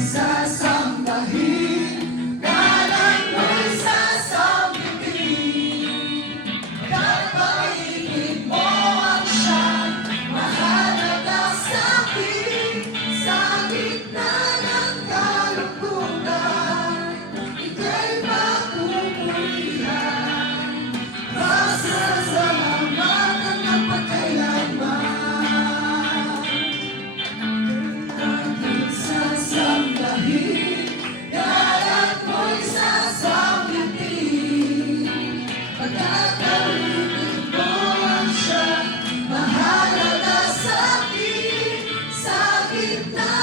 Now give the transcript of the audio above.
Sasambahin, ngalan mo'y sasambitin. Pagkapaibig mo ang siyang mahalaga sa'kin. Sa gitna ng kalungkutan, ika'y papupurihan. Pasasalamatan ng pagkailanman. Aking sasambahin, ngalan mo'y sasambitin. Pagkakaibig mo ang siyang mahalaga sa'kin. Sa gitna